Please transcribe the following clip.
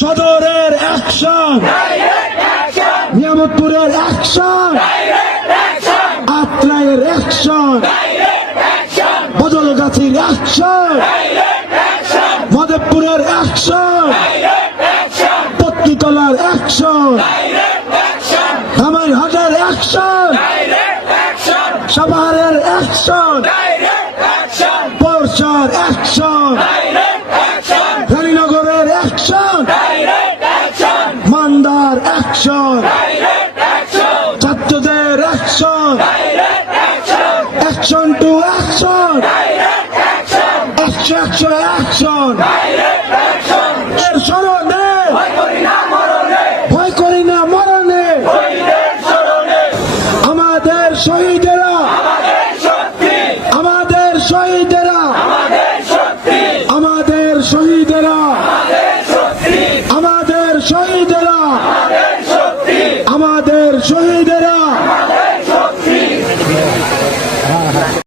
সদরের অ্যাকশন নিয়ামতপুরের অ্যাকশন আত্রায়ের অ্যাকশন বদলগাছির অ্যাকশন মদেবপুরের অ্যাকশন পত্নীতলার অ্যাকশন ধামাইহাটের অ্যাকশন সাভারের অ্যাকশন পরশার অ্যাকশন মান্দার অ্যাকশন। ছাত্রদের action. Action to action. Action action. এর না আমাদের শহীদেরা। আমাদের শহীদেরা। আমাদের শহীদেরা। শহীদেরা। আমাদের শহীদেরা।